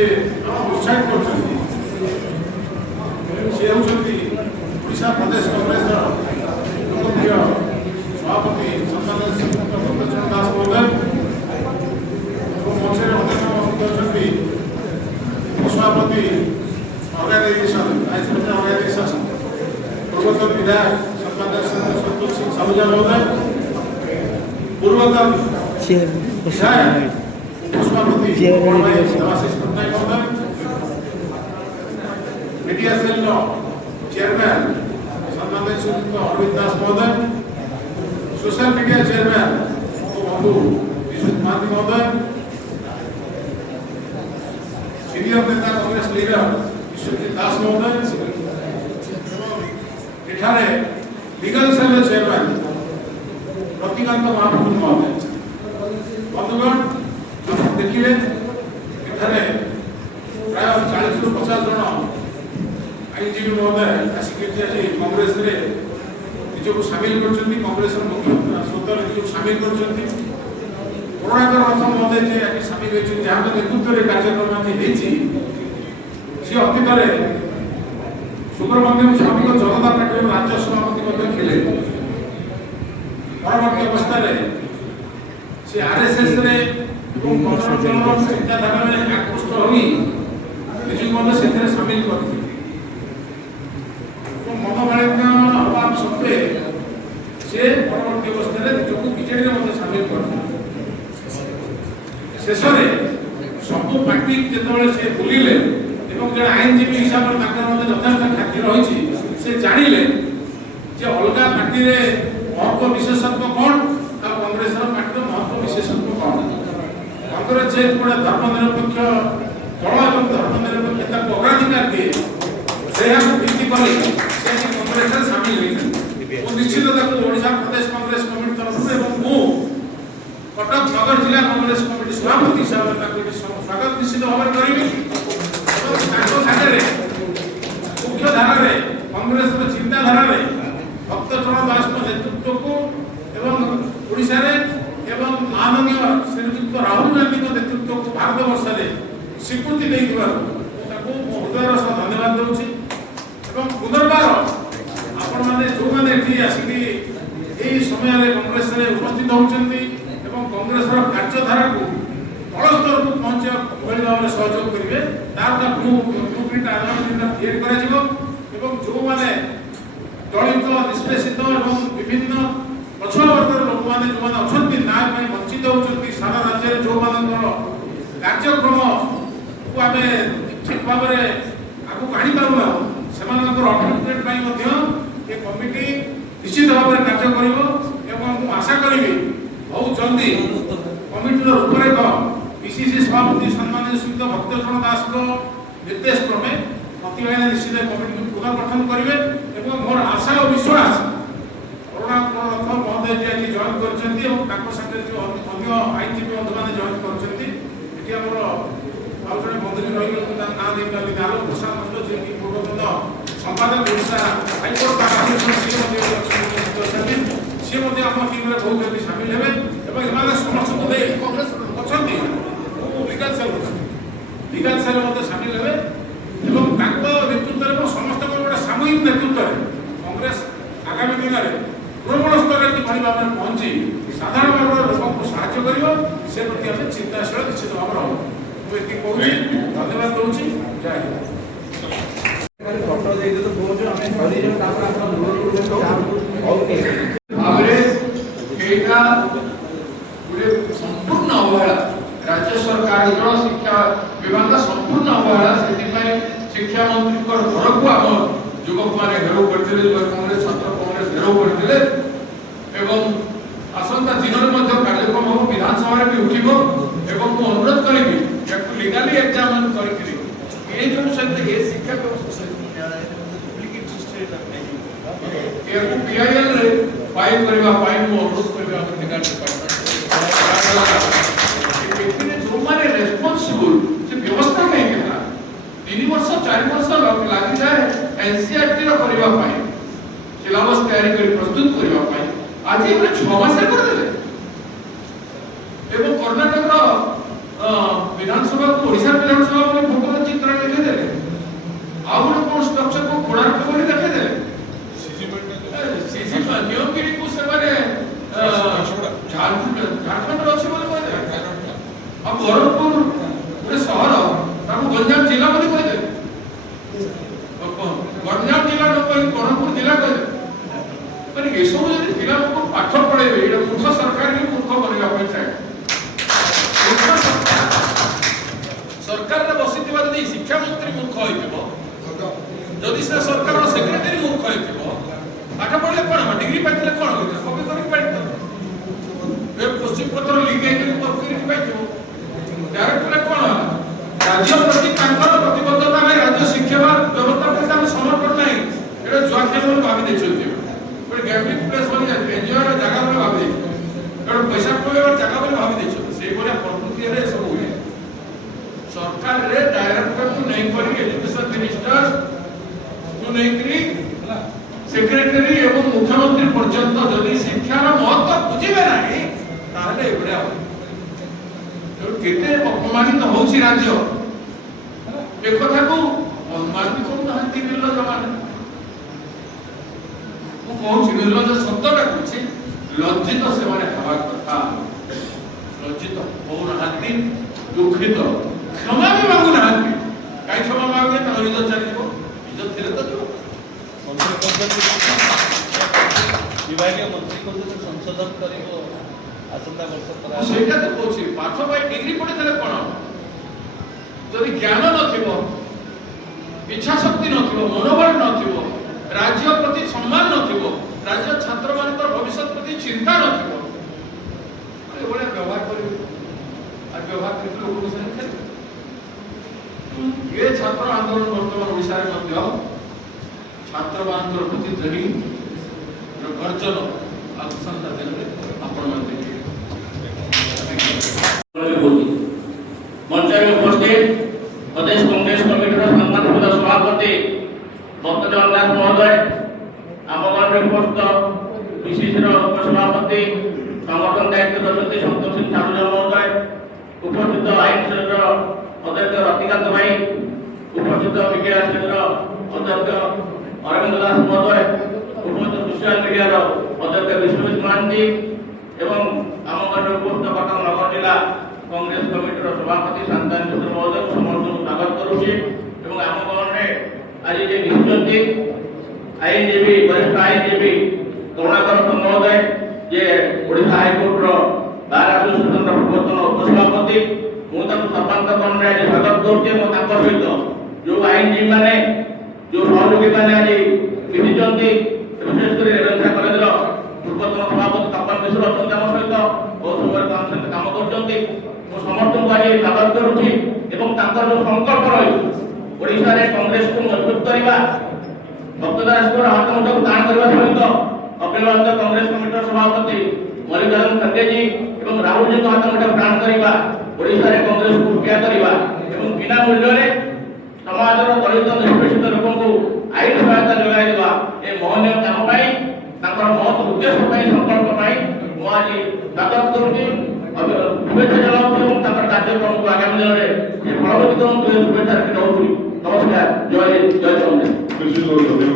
जे उत्साहित कर ओडिशा प्रदेश कांग्रेस लोकप्रिय सभापति सम्मानित चंद्रचरण दास महोदय मंचर सभापति ऑर्गेनाइजेशन पूर्वतन विधायक सम्मानित संतोष सिंह साहूजा महोदय पूर्वतन विधायक उपसभापति देवाशीष पट्टनायक महोदय मीडिया सेल चेयरमैन सम्मानित श्रीयुक्त अरविंद दास महोदय सोशल मीडिया चेयरमैन बंधु विश्वजित महांती महोदय सीनियर नेता कांग्रेस लीडर विश्वजित दास महोदय एठारे लीगल सेल चेयरमैन रतिकांत महाप्रभु महोदय बंधुगण देखिए एठारे प्राय 40 ରୁ 50 जन आईनजीवी महोदय आसिक कांग्रेस रे निजको सामिल करछन्ती कांग्रेस मुख्य स्रोत निजको सामिल करछन्ती करुणाकर रथ महोदय जे आकि सामिल होइछन जहाँ नेतृत्व रे कार्यक्रम आदि हेछि से अतीत रे सुब्रमण्यम स्वामी को जनता पार्टी राज्य सभापति मध्ये खेले परवर्ती अवस्था रे से आरएसएस रे चिंताधारा में आकृष्ट होई निजको मध्ये सेथरे सामिल करथि मनोमालिन्य अभाव सत्वे से परवर्ती अवस्था जो बीजेडी में सामिल कर शेष में सब पार्टी जिते से बुलिले जो आईनजीवी हिसाब से यथेष ख्याति रही से जानिले अलग पार्टी महत्व विशेषत्व कौन आ कांग्रेस पार्टी महत्व विशेषत्व कौन कांग्रेस जे गोटे धर्मनिरपेक्ष दल और धर्मनिरपेक्षता को अग्राधिकार दिए से भित्ति कर कांग्रेस सामिल होती निश्चित ओडिशा प्रदेश कांग्रेस कमिटी तरफ कटक नगर जिला कांग्रेस कमिटी सभापति हिसाब से स्वागत निश्चित भाव में करी मुख्य धारा कांग्रेस चिंताधारा भक्तचरण दास नेतृत्व को ओडिशा माननीय श्रीयुक्त राहुल गांधी नेतृत्व को भारत वर्ष में स्वीकृति हृदय सह धन्यवाद दूसरी पुनर्बार आपण मैंने जो मैंने आसिक समय कांग्रेस उपस्थित होती कांग्रेस कार्यधारा को तल स्तर को पहुंचा भाव में सहयोग करेंगे तार ब्लूप्रिंट आधार जो मैंने दलित निष्पेषित विभिन्न पछुआ वर्गर लोक मैंने जो मैंने अच्छा न्याय वंचित होती सारा राज्य जो कार्यक्रम को आम ठीक भाव में आगे आनी पारूना से अपडेट ये कमिटी निश्चित भाव में कार्य कर आशा करी बहुत जल्दी कमिटी रूपरेख पीसीसी सभापति सम्मानित श्रीयुक्त भक्तचरण दास निर्देश क्रमे प्रतिभागी निश्चित कमिटी पुनर्गठन करेंगे मोर आशा और विश्वास करुणाकर रथ महोदय जी आज जॉइन कर अन्य आईनजीवी बंधु मैंने जॉइन कर बंधु रही ना देवी आलोक प्रसाद महोदय जी की पूर्वतन संपादक ओडिशा हाईकोर्ट सी आम टीम में बहुत जल्दी सामिल हे समस्त कांग्रेस अच्छा लीगल सेल सामिल हे नेतृत्व में समस्त गोटे सामूहिक नेतृत्व कांग्रेस आगामी दिन में प्रबल स्तर में किभली भाव में पहुंची साधारण वर्ग लोक को साहय कर से प्रति आम चिंताशील निश्चित भाव में मुझे कहूँ धन्यवाद दूसरी जय संपूर्ण अवहेला राज्य सरकार शिक्षा विभाग संपूर्ण अवहेला से शिक्षा मंत्री घर को आम युवक मैंने घेराव करते कांग्रेस छात्र कांग्रेस घेराव करते आसंता दिन में कार्यक्रम हम विधानसभा भी उठब एवं मुझे अनुरोध करी लीगाली एग्जामिन कर शिक्षा पीआईएल फाइल करने अनुरोध करी लीगल डिपार्टमेंट जो मैंने रेस्पॉन्सिबल से व्यवस्था कहीं 3 वर्ष 4 वर्ष लगी जाए एनसीईआरटी करने सिलेबस तैयारी कर प्रस्तुत करने आज 6 मास कर कर्णाटक विधानसभा को ओडिशा विधानसभा जदि शिक्षा मंत्री मूर्ख होइथिबो जदि से सरकार सेक्रेटरी मूर्ख होइथिबो पाठ पढ़ले कोन डिग्री पाइथिले कोन होइथिबो कॉपी करि पाइथिबो ए क्वेश्चन पत्र लिख के कॉपी करि पाइथिबो डायरेक्ट कोन होला राज्य प्रति तांकर प्रतिबद्धता में राज्य शिक्षा व्यवस्था प्रति हम समर्पण नहीं एटा जुआ खेल भाभी देछथि बट गैम्बलिंग प्लेस बनी एनजीओ रा जगह बोले भाभी एटा पैसा पवेबार जगह बोले भाभी देछथि से बोले प्रकृति रे सब हुए सरकार रे डायरेक्टर टू नहीं करी एजुकेशन मिनिस्टर टू नहीं करी सेक्रेटरी एवं मुख्यमंत्री पर्यंत जदि शिक्षार महत्व बुझिबे नाही ताहले एबडा हो तो केते अपमानित होउछि राज्य एक कथा को अनुमान को नहति निर्लज जमाना मु कहूछि निर्लज शब्दटा कहछि लज्जित से माने हवा कथा लज्जित हो नहति दुखित क्षमा भी मांगु नहति काई क्षमा मांगे त इज्जत चलिबो इज्जत थिले त जो विभागीय मंत्री को संशोधन करिवो आसंता वर्ष पर सेटा तो कहछि पाठ भाई डिग्री पढितले कोन जदि ज्ञान नथिबो इच्छा शक्ति नथिबो मनोबल नथिबो राज्य प्रति सम्मान नथिबो राज्य छात्र मानकर भविष्य प्रति चिंता नथिबो ए बोले व्यवहार करिबो आ व्यवहार करिबो लोक को संग खेल ये छात्र आंदोलन वर्तमान ओडिसा रे मध्य छात्र आंदोलन प्रतिध्वनि गर्जन आसंता दिन में आपण मान देखिए मंच में उपस्थित प्रदेश कांग्रेस कमिटी सम्मानित सभापति भक्त जगन्नाथ महोदय आमगढ़ में उपस्थित पीसीसी उपसभापति संगठन दायित्व दलपति संतोष सिंह ठाकुर महोदय उपस्थित आईन सेल अध्यक्ष रतिकांत भाई उपस्थित विज्ञान सेल अध्यक्ष अरविंद दास महोदय उपस्थित सोशल मीडिया अध्यक्ष विश्वजित महांती एवं आमगढ़ उपस्थित कटक नगर जिला कांग्रेस कमिटी सभापति शांतान मिश्र महोदय समस्त स्वागत करुचे एवं आमगढ़ में आज जे निश्चित आईनजीवी वरिष्ठ आईनजीवी करुणाकर महोदय जे ओडिशा हाईकोर्ट रो बार एसोसिएशन रो पूर्वतन उपसभापति मु ताको सर्वांतकरण रे आज स्वागत करुचे मो ताको सहित जो आईनजीवी माने जो सहयोगी माने आज मिलिचंती विशेष कर रेवेन्सा कॉलेज रो पूर्वतन सभापति तपन मिश्र अछंती हम सहित बहुत समय काम काम करचंती मो समस्त को आज स्वागत करुची एवं तांकर जो संकल्प रही ओडिशा रे कांग्रेस को मजबूत करबा भक्तदास को हाथ मुठा दान करबा सहित अखिल भारतीय कांग्रेस कमिटी सभापति मल्लिकार्जुन खड़गे जी एवं राहुल जी को हाथ मुठा दान करबा ओडिशा रे कांग्रेस को उठा करबा एवं बिना मूल्य रे समाज रो दलित निष्पेषित लोगों को आईन सहायता जोगाई देबा ए महनीय काम पाई तांकर बहुत उद्देश्य पाई संकल्प पाई मो आज स्वागत करूची शुभेच्छा जनाऊँ एवं तांकर कार्यक्रम को आगामी दिन में फलवती शुभेच्छा रखी नमस्कार जय जय कांग्रेस।